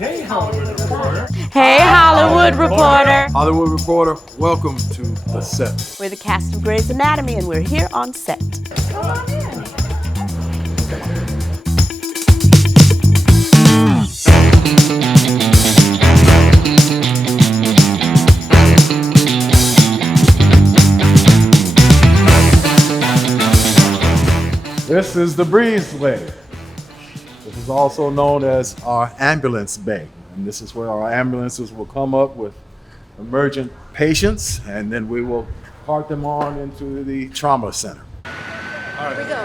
Hey, Hollywood Reporter. Hey, Hollywood Reporter. Hollywood Reporter, welcome to the set. We're the cast of Grey's Anatomy, and we're here on set. Come on in. This is the breezeway. This is also known as our ambulance bay. And this is where our ambulances will come up with emergent patients, and then we will park them on into the trauma center. All right. Here we go.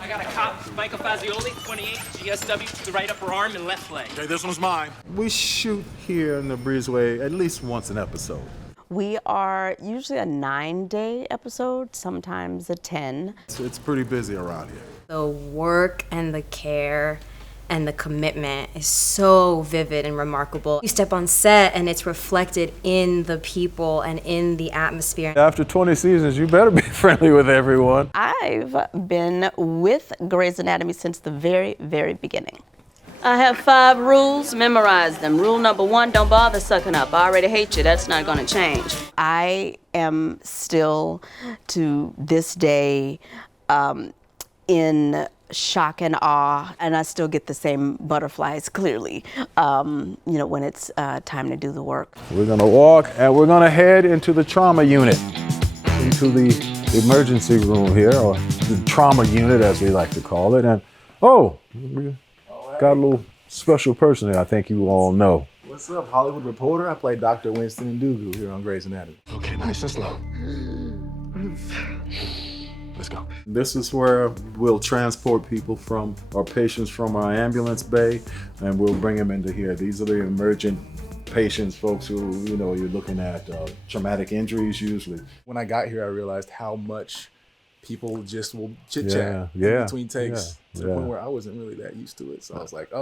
I got a cop, Michael Fazioli, 28, GSW to the right upper arm and left leg. Okay, this one's mine. We shoot here in the breezeway at least once an episode. We are usually a 9-day episode, sometimes a 10. So it's pretty busy around here. The work and the care and the commitment is so vivid and remarkable. You step on set and it's reflected in the people and in the atmosphere. After 20 seasons, you better be friendly with everyone. I've been with Grey's Anatomy since the very, very beginning. I have 5 rules, memorize them. Rule number 1, don't bother sucking up. I already hate you, that's not gonna change. I am still, to this day, in shock and awe, and I still get the same butterflies, clearly, when it's time to do the work. We're gonna walk and we're gonna head into the trauma unit, into the emergency room here, or the trauma unit as we like to call it. And we got a little special person there I think you all know. What's up, Hollywood Reporter? I play Dr. Winston Ndugu here on Grey's Anatomy. Okay, nice and slow. Let's go. This is where we'll transport people from, our patients from our ambulance bay, and we'll bring them into here. These are the emergent patients, folks who, you're looking at traumatic injuries usually. When I got here, I realized how much people just will chit-chat in between takes to the point where I wasn't really that used to it. So I was like,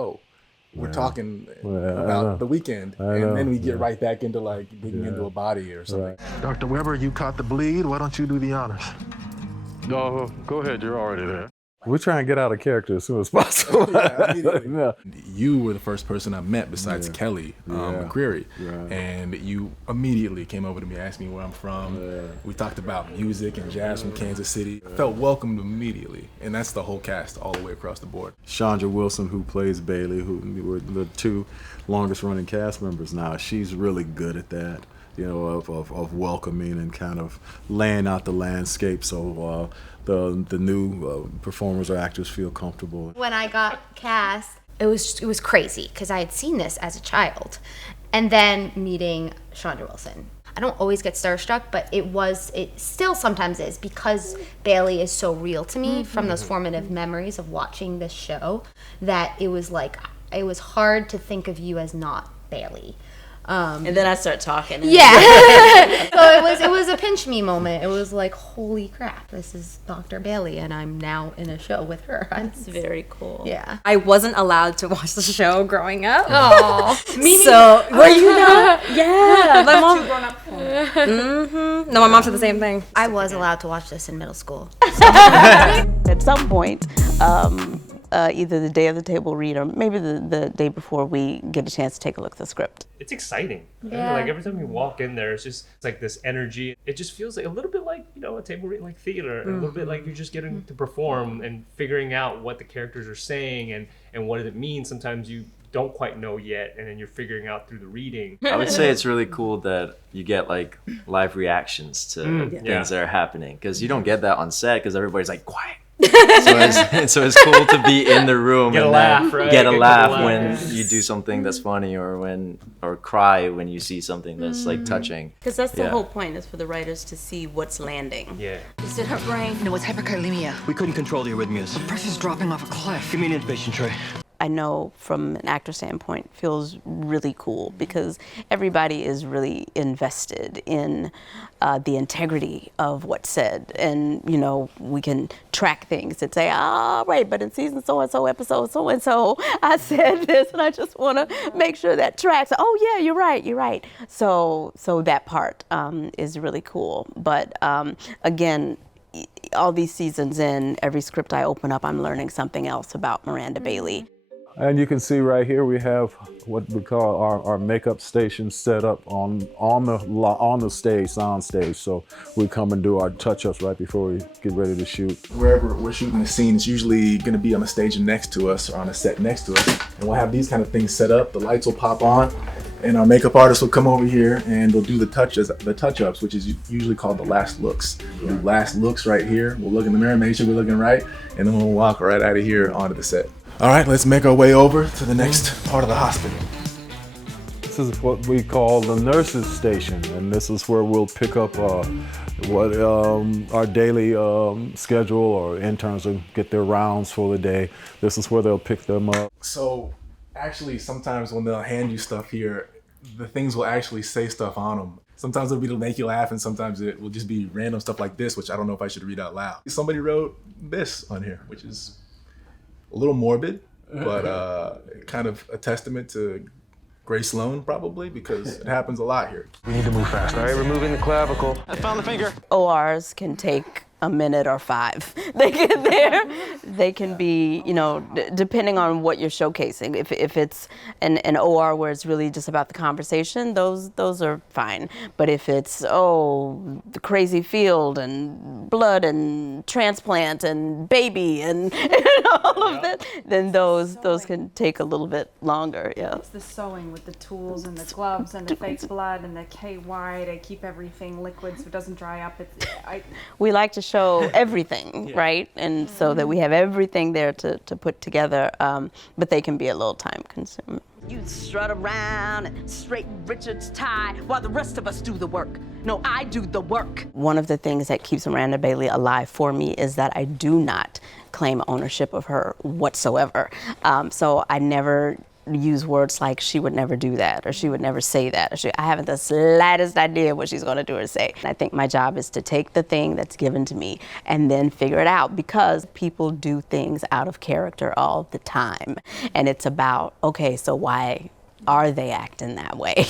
we're talking about the weekend, and then we get right back into digging into a body or something. Right. Dr. Weber, you caught the bleed. Why don't you do the honors? No, go ahead. You're already there. We're trying to get out of character as soon as possible. Yeah. You were the first person I met besides Kelly McCreary, and you immediately came over to me, asked me where I'm from. We talked about music and jazz from Kansas City. I felt welcomed immediately, and that's the whole cast all the way across the board. Chandra Wilson, who plays Bailey, who were the 2 longest running cast members now, she's really good at that. Of welcoming and kind of laying out the landscape so the new performers or actors feel comfortable. When I got cast, it was crazy because I had seen this as a child, and then meeting Chandra Wilson. I don't always get starstruck, but it still sometimes is, because Bailey is so real to me from those formative memories of watching this show, that it was hard to think of you as not Bailey. And then I start talking. Yeah. So it was a pinch me moment. It was like, holy crap, this is Dr. Bailey, and I'm now in a show with her. That's very cool. Yeah. I wasn't allowed to watch the show growing up. Oh, So were you not? Yeah, my mom. Mm-hmm. No, my mom said the same thing. I was allowed to watch this in middle school. At some point, either the day of the table read or maybe the day before, we get a chance to take a look at the script. It's exciting. Yeah. Like every time you walk in there, it's like this energy. It just feels like a little bit like, a table read, like theater, and a little bit like you're just getting to perform and figuring out what the characters are saying and what does it mean. Sometimes you don't quite know yet, and then you're figuring out through the reading. I would say it's really cool that you get live reactions to things that are happening, because you don't get that on set because everybody's like quiet. So it's cool to be in the room Get and a laugh, right? get a laugh laugh. when you do something that's funny, or cry when you see something that's touching. Because that's the whole point, is for the writers to see what's landing. Yeah. Is it her brain? No, it's hyperkalemia. We couldn't control the arrhythmias. The pressure's dropping off a cliff. Give me an intubation tray. I know from an actor standpoint feels really cool because everybody is really invested in the integrity of what's said. And, we can track things and say, right, but in season so-and-so, episode so-and-so, I said this, and I just want to make sure that tracks. Oh, yeah, you're right. So that part is really cool. But again, all these seasons in, every script I open up, I'm learning something else about Miranda Bailey. And you can see right here we have what we call our makeup station set up on the stage, sound stage. So we come and do our touch-ups right before we get ready to shoot. Wherever we're shooting the scene, it's usually going to be on a stage next to us or on a set next to us. And we'll have these kind of things set up. The lights will pop on, and our makeup artist will come over here and they'll do the touch-ups, which is usually called the last looks. We'll do last looks right here. We'll look in the mirror, make sure we're looking right, and then we'll walk right out of here onto the set. All right, let's make our way over to the next part of the hospital. This is what we call the nurses station, and this is where we'll pick up our daily schedule, or interns will get their rounds for the day. This is where they'll pick them up. So actually, sometimes when they'll hand you stuff here, the things will actually say stuff on them. Sometimes it'll be to make you laugh, and sometimes it will just be random stuff like this, which I don't know if I should read out loud. Somebody wrote this on here, which is a little morbid, but kind of a testament to Grace Sloan, probably, because it happens a lot here. We need to move fast. All right, removing the clavicle. I found the finger. ORs can take a minute or 5. They get there. They can be, you know, depending on what you're showcasing. If it's an OR where it's really just about the conversation, those are fine. But if it's, the crazy field and blood and transplant and baby and all of that, then those can take a little bit longer. Yeah. It's the sewing with the tools and the gloves and the fake blood and the KY to keep everything liquid so it doesn't dry up. We like to show everything, right? And so that we have everything there to put together, but they can be a little time consuming. You strut around and straighten Richard's tie while the rest of us do the work. No, I do the work. One of the things that keeps Miranda Bailey alive for me is that I do not claim ownership of her whatsoever. So I never use words like she would never do that or she would never say that. Or I haven't the slightest idea what she's going to do or say. I think my job is to take the thing that's given to me and then figure it out, because people do things out of character all the time. And it's about, okay, so why are they acting that way?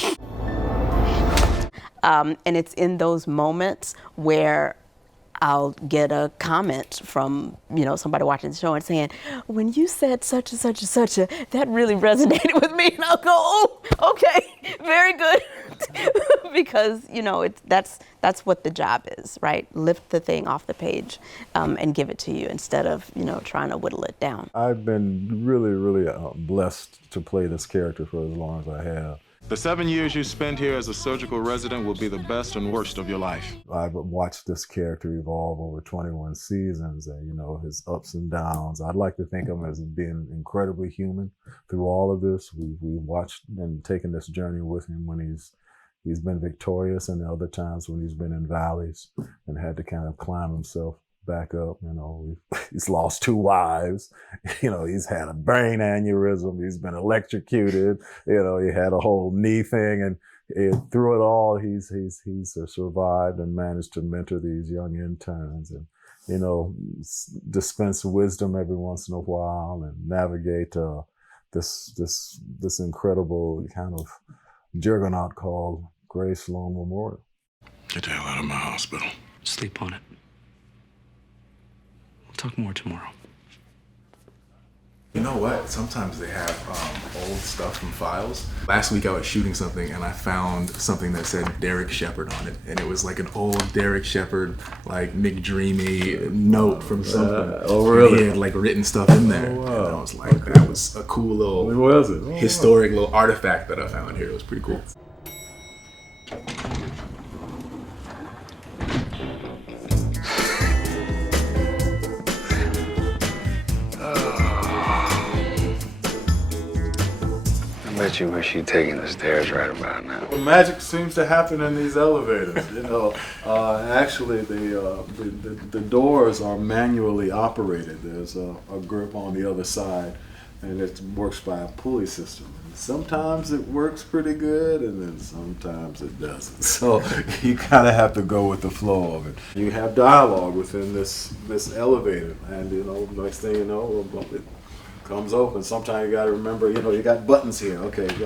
And it's in those moments where I'll get a comment from, somebody watching the show and saying, when you said such and such and such, that really resonated with me. And I'll go, oh, okay, very good. Because, that's what the job is, right? Lift the thing off the page and give it to you instead of, trying to whittle it down. I've been really, really blessed to play this character for as long as I have. The 7 years you spend here as a surgical resident will be the best and worst of your life. I've watched this character evolve over 21 seasons and, his ups and downs. I'd like to think of him as being incredibly human through all of this. We've watched and taken this journey with him when he's been victorious, and the other times when he's been in valleys and had to kind of climb himself back up. He's lost 2 wives. He's had a brain aneurysm. He's been electrocuted. He had a whole knee thing, and through it all, he's survived and managed to mentor these young interns and dispense wisdom every once in a while and navigate this incredible kind of juggernaut called Grace Sloan Memorial. Get the hell out of my hospital. Sleep on it. Talk more tomorrow. You know what? Sometimes they have old stuff from files. Last week I was shooting something and I found something that said Derek Shepherd on it. And it was like an old Derek Shepherd, like McDreamy note from something. Oh, really? And he had like written stuff in there. Oh, wow. And I was like, that was a cool little historic little artifact that I found here. It was pretty cool. I bet you wish you'd taken the stairs right about now. Well, magic seems to happen in these elevators. Actually, the doors are manually operated. There's a grip on the other side, and it works by a pulley system. And sometimes it works pretty good, and then sometimes it doesn't. So you kind of have to go with the flow of it. You have dialogue within this elevator, and next thing you know, comes open. Sometimes you got to remember, you got buttons here. Okay, you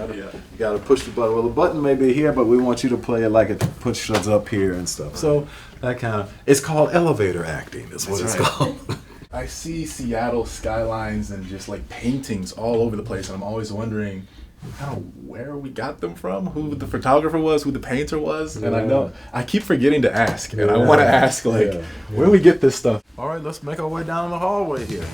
got to push the button. Well, the button may be here, but we want you to play it like it pushes up here and stuff. So that kind of, it's called elevator acting. Is what it's called. I see Seattle skylines and just like paintings all over the place, and I'm always wondering kind of where we got them from, who the photographer was, who the painter was, and I keep forgetting to ask, and I want to ask where we get this stuff. All right, let's make our way down the hallway here.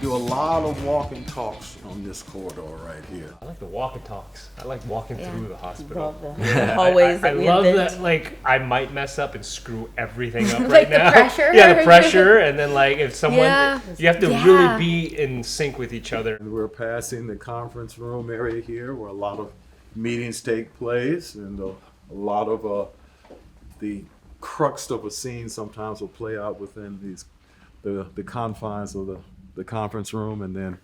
Do a lot of walk and talks on this corridor right here. I like the walk and talks. I like walking through the hospital. The hallways I that we love invent. that, like, I might mess up and screw everything up Like right the now. pressure? Yeah, the pressure, and then like if someone, Yeah. you have to really be in sync with each other. We're passing the conference room area here where a lot of meetings take place, and a lot of the crux of a scene sometimes will play out within the confines of the conference room. And then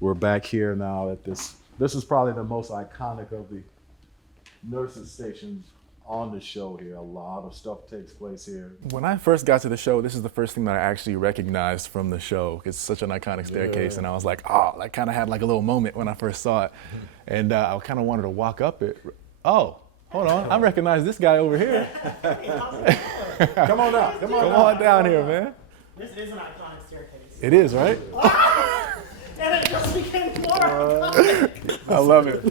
we're back here now at this is probably the most iconic of the nurses stations on the show here. A lot of stuff takes place here. When I first got to the show, this is the first thing that I actually recognized from the show. It's such an iconic staircase, and I was like, oh, I kind of had like a little moment when I first saw it, and I kind of wanted to walk up it. Oh, hold on, I recognize this guy over here. Come on down, Come on down here, man. This is an iconic staircase. It is, right? And it just became more iconic. I love it.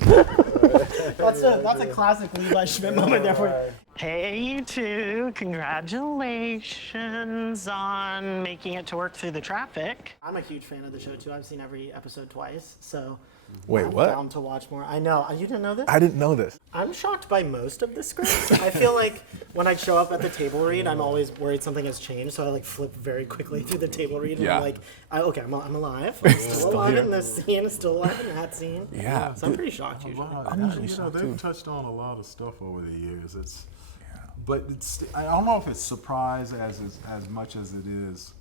That's a classic Levi Schmidt moment there for you. Hey, you two. Congratulations on making it to work through the traffic. I'm a huge fan of the show, too. I've seen every episode twice, so Wait, I'm what? down to watch more. I know. You didn't know this? I didn't know this. I'm shocked by most of the scripts. I feel like when I show up at the table read, I'm always worried something has changed, so I like flip very quickly through the table read. And I'm like, okay, I'm alive. I'm still alive in this scene, still alive in that scene. Yeah. So I'm pretty shocked usually. I'm usually shocked they've too. touched on a lot of stuff over the years. But I don't know if it's surprise as much as it is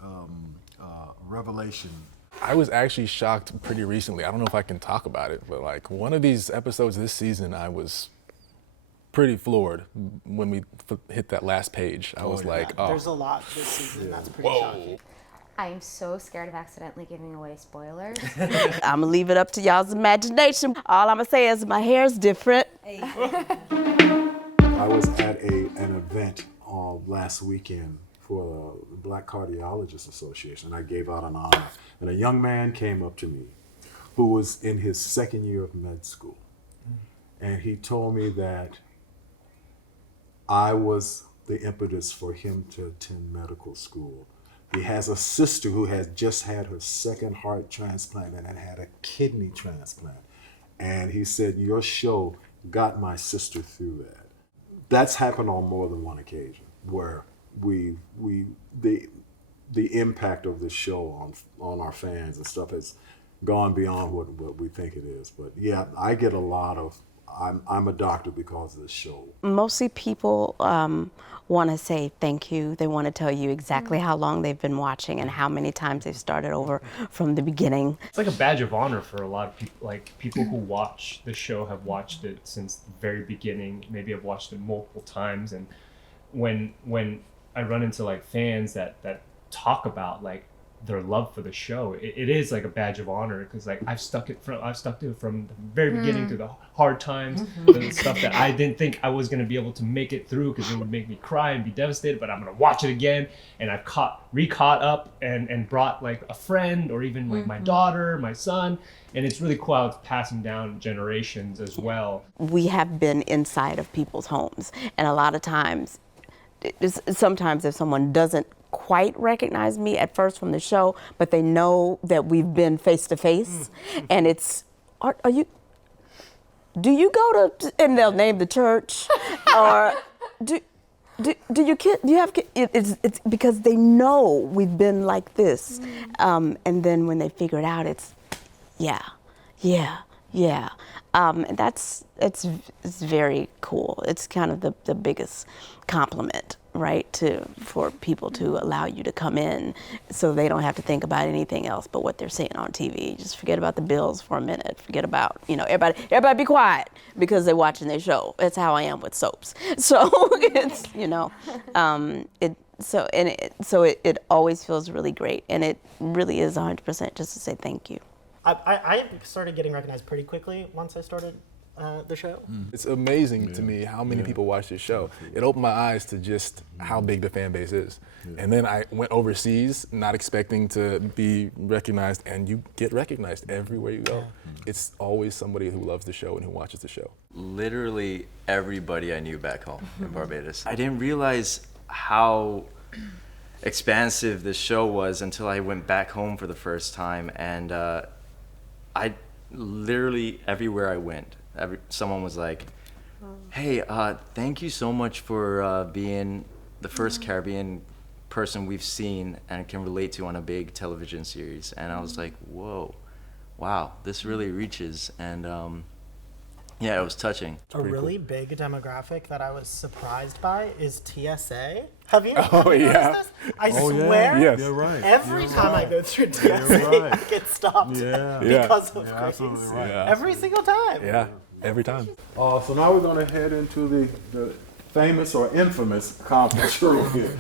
revelation. I was actually shocked pretty recently. I don't know if I can talk about it, but like one of these episodes this season, I was pretty floored when we hit that last page. I was like, oh. There's a lot this season. That's pretty shocking. I am so scared of accidentally giving away spoilers. I'm gonna leave it up to y'all's imagination. All I'm gonna say is my hair's different. I was at an event last weekend for the Black Cardiologists Association. I gave out an honor, and a young man came up to me who was in his second year of med school, and he told me that I was the impetus for him to attend medical school. He has a sister who has just had her second heart transplant and had a kidney transplant, and he said, your show got my sister through that. That's happened on more than one occasion where the impact of the show on our fans and stuff has gone beyond what we think it is. But yeah, I get a lot of I'm a doctor because of this show. Mostly people want to say thank you. They want to tell you exactly how long they've been watching and how many times they've started over from the beginning. It's like a badge of honor for a lot of people. Like people who watch the show have watched it since the very beginning. Maybe have watched it multiple times. And when I run into like fans that talk about like their love for the show, it is like a badge of honor because like I've stuck to it from the very beginning through the hard times, the stuff that I didn't think I was going to be able to make it through because it would make me cry and be devastated, but I'm going to watch it again, and I've re-caught up and brought like a friend or even like my daughter, my son, and it's really cool how it's passing down generations as well. We have been inside of people's homes, and a lot of times, sometimes if someone doesn't quite recognize me at first from the show, but they know that we've been face to face, and it's, do you go to, and they'll name the church, or do you have kids? It's because they know we've been like this, and then when they figure it out, it's yeah. And it's very cool. It's kind of the biggest compliment, right, for people to allow you to come in so they don't have to think about anything else but what they're seeing on TV. Just forget about the bills for a minute. Forget about, everybody be quiet because they're watching their show. That's how I am with soaps. So it's, it always feels really great, and it really is 100% just to say thank you. I started getting recognized pretty quickly once I started the show. It's amazing to me how many people watch this show. It opened my eyes to just how big the fan base is. And then I went overseas, not expecting to be recognized, and you get recognized everywhere you go. It's always somebody who loves the show and who watches the show. Literally everybody I knew back home in Barbados. I didn't realize how expansive this show was until I went back home for the first time, and I literally, everywhere I went, someone was like, hey, thank you so much for being the first Caribbean person we've seen and can relate to on a big television series. And I was like, whoa, wow, this really reaches. And yeah, it was touching. A really big demographic that I was surprised by is TSA. Have you? Oh, have you yeah. noticed this? I swear, Yes. You're right. every time I go through TSA, I get stopped because of Grace. Right. Every single time. Yeah, every time. So now we're going to head into the famous or infamous conference room here.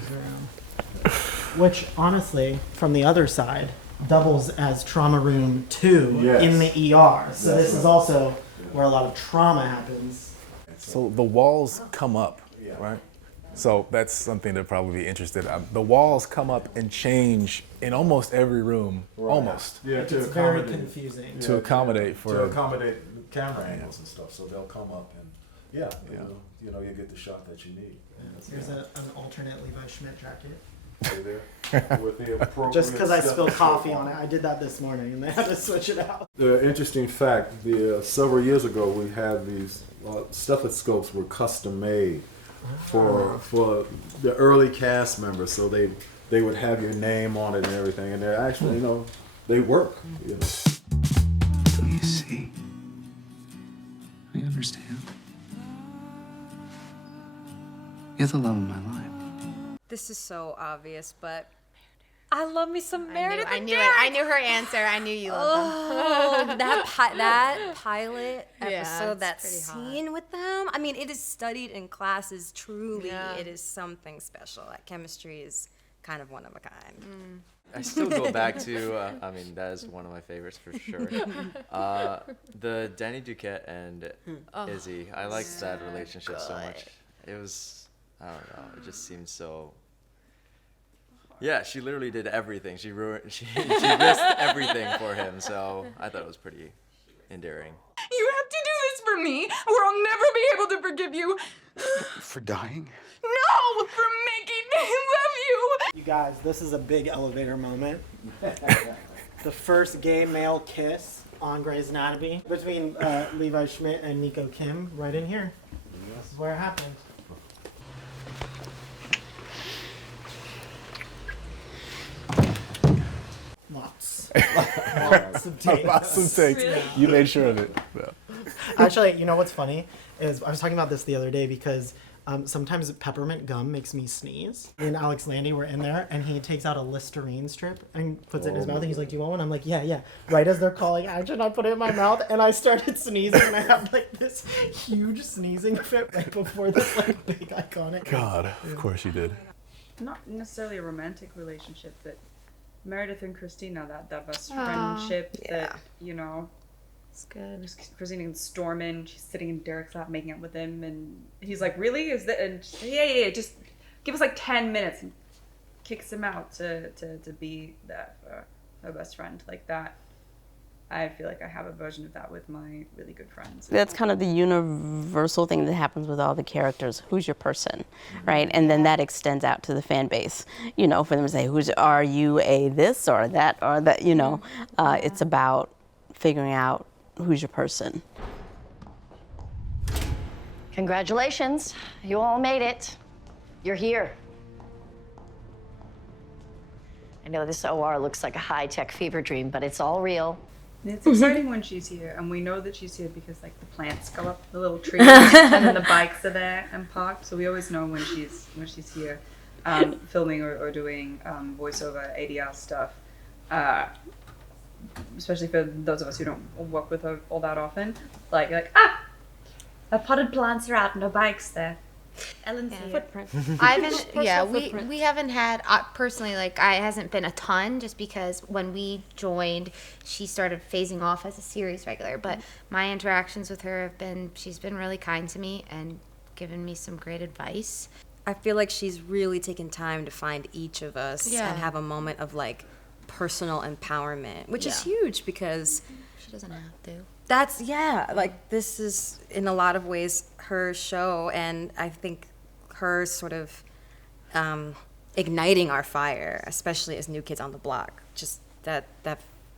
Which, honestly, from the other side, doubles as trauma room 2 in the ER. So this is also where a lot of trauma happens. So the walls come up, right? So that's something to probably be interested in. The walls come up and change in almost every room, almost. Yeah, It's very confusing. To accommodate for... To accommodate camera angles and stuff, so they'll come up and, you get the shot that you need. Here's an alternate Levi Schmidt jacket. There, with the appropriate Just because I spilled stethoscope coffee on it. I did that this morning and they had to switch it out. The interesting fact, several years ago we had these stethoscopes were custom made for the early cast members, so they would have your name on it and everything, and they're actually, they work. So you see, I understand. You're the love of my life. This is so obvious, but I love me some Meredith. I knew it. I knew her answer. I knew you loved them. that pilot episode, it's that pretty scene with them. I mean, it is studied in classes. Truly, it is something special. That chemistry is kind of one of a kind. I still go back to, that is one of my favorites for sure. The Danny Duquette and Izzy. I liked that relationship so much. It was, I don't know, it just seemed so... Yeah, she literally did everything. She risked everything for him, so I thought it was pretty endearing. You have to do this for me, or I'll never be able to forgive you. For dying? No, for making me love you. You guys, this is a big elevator moment. The first gay male kiss on Grey's Anatomy between Levi Schmidt and Niko Kim, right in here. This is where it happened. Lots of takes. Lots of takes. You made sure of it. Yeah. Actually, you know what's funny is I was talking about this the other day because sometimes peppermint gum makes me sneeze. Me and Alex Landy were in there, and he takes out a Listerine strip and puts it in his mouth, and he's like, "Do you want one?" I'm like, "Yeah." Right as they're calling action, I put it in my mouth, and I started sneezing, and I had like this huge sneezing fit right before this like big iconic. God, of course you did. Not necessarily a romantic relationship, but Meredith and Christina, that best friendship that, it's good. Christina can storm in, she's sitting in Derek's lap making out with him, and he's like, really? Is that? And yeah, just give us like 10 minutes, and kicks him out to be that her best friend like that. I feel like I have a version of that with my really good friends. That's kind of the universal thing that happens with all the characters. Who's your person, right? And then that extends out to the fan base, for them to say, are you a this or that or that, It's about figuring out who's your person. Congratulations, you all made it. You're here. I know this OR looks like a high-tech fever dream, but it's all real. It's exciting when she's here, and we know that she's here because the plants go up, the little trees, and then the bikes are there and parked. So we always know when she's here, filming or doing voiceover ADR stuff. Especially for those of us who don't work with her all that often, the potted plants are out and her bike's there. Ellen's footprint. I haven't. Personal Yeah, footprint. we haven't had personally. Like, I hasn't been a ton, just because when we joined, she started phasing off as a series regular. But my interactions with her have been. She's been really kind to me and given me some great advice. I feel like she's really taken time to find each of us and have a moment of like personal empowerment, which is huge because she doesn't have to. That's like this is in a lot of ways her show, and I think her sort of igniting our fire, especially as new kids on the block. Just that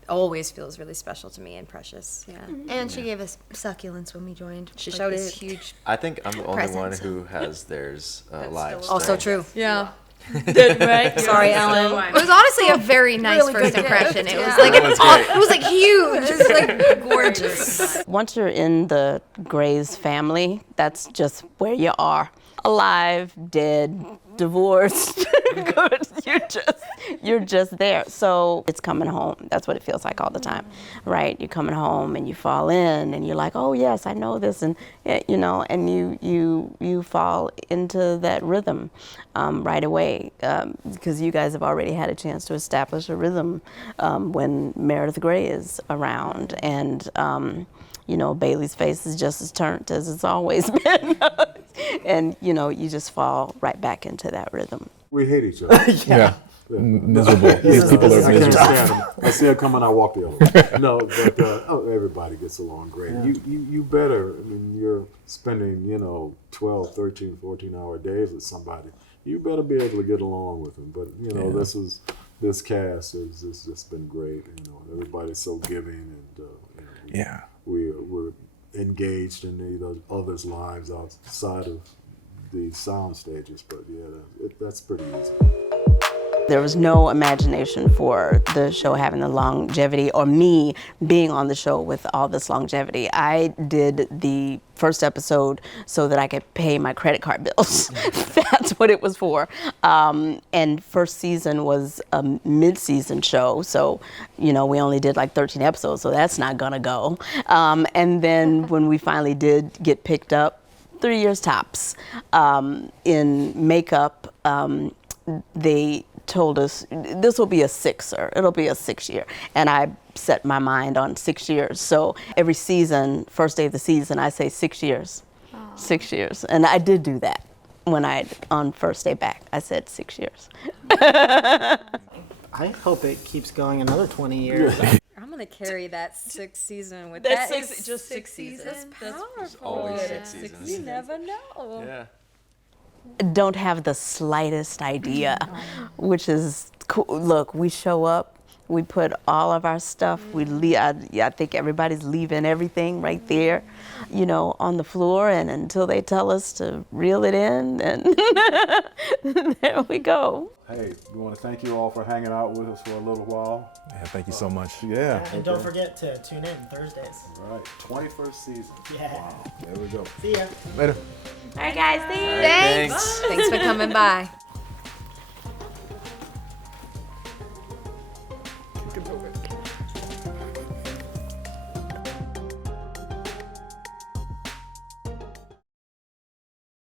always feels really special to me and precious. Yeah. And she gave us succulents when we joined. She like showed this it. Huge. I think I'm the only one presents. who has theirs live. Also true. Yeah. Right? Sorry, Ellen. It was honestly a very nice Really first good impression. gift. It was Yeah. like it was like huge. It was like gorgeous. Once you're in the Grey's family, that's just where you are. Alive, dead, divorced, good. You're just there. So it's coming home. That's what it feels like all the time, right? You're coming home and you fall in and you're like, oh yes, I know this, and and you fall into that rhythm right away because you guys have already had a chance to establish a rhythm when Meredith Grey is around, and Bailey's face is just as turned as it's always been. And, you just fall right back into that rhythm. We hate each other. Yeah. Miserable. These people are I can't miserable. stand them. I see it coming, I walk the other way. No, but everybody gets along great. Yeah. You better, you're spending, 12, 13, 14-hour days with somebody. You better be able to get along with them. But, this cast has just been great. Everybody's so giving, and, we're engaged in others' lives outside of the sound stages, but that's pretty easy. There was no imagination for the show having the longevity, or me being on the show with all this longevity. I did the first episode so that I could pay my credit card bills. That's what it was for. And first season was a mid-season show, so we only did like 13 episodes, so that's not gonna go. And then when we finally did get picked up, 3 years tops, in makeup, they told us this will be a sixer. It'll be a 6 year. And I set my mind on 6 years. So every season, first day of the season, I say 6 years. 6 years. And I did do that on first day back. I said 6 years. I hope it keeps going another 20 years. I'm gonna carry that 6th season with That's that. just six seasons. That's powerful. Always 6 seasons. You never know. Yeah. Don't have the slightest idea, which is cool. Look, we show up, we put all of our stuff, we leave. I think everybody's leaving everything right there, on the floor, and until they tell us to reel it in, and there we go. Hey, we want to thank you all for hanging out with us for a little while. Yeah, thank you so much. Yeah. And don't forget to tune in Thursdays. All right, 21st season. Yeah. Wow, there we go. See ya. Later. All right, guys, Thanks. Thanks for coming by. You can do it.